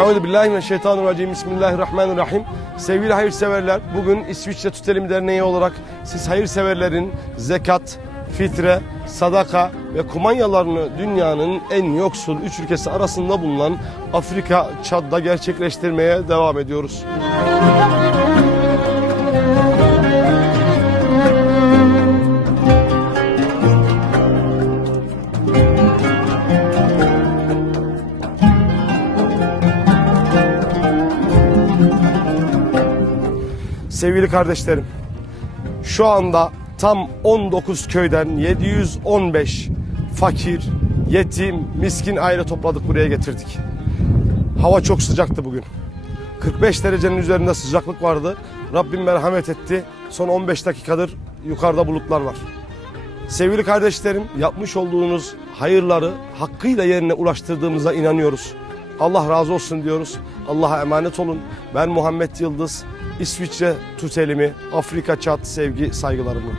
Euzubillahimineşşeytanirracim. Bismillahirrahmanirrahim. Sevgili hayırseverler, bugün İsviçre Tutelim Derneği olarak siz hayırseverlerin zekat, fitre, sadaka ve kumanyalarını dünyanın en yoksul üç ülkesi arasında bulunan Afrika Çad'da gerçekleştirmeye devam ediyoruz. Sevgili kardeşlerim, şu anda tam 19 köyden 715 fakir, yetim, miskin aile topladık buraya getirdik. Hava çok sıcaktı bugün. 45 derecenin üzerinde sıcaklık vardı. Rabbim merhamet etti. Son 15 dakikadır yukarıda bulutlar var. Sevgili kardeşlerim, yapmış olduğunuz hayırları hakkıyla yerine ulaştırdığımıza inanıyoruz. Allah razı olsun diyoruz. Allah'a emanet olun. Ben Muhammed Yıldız. İsviçre tutelimi, Afrika çat sevgi saygılarımı.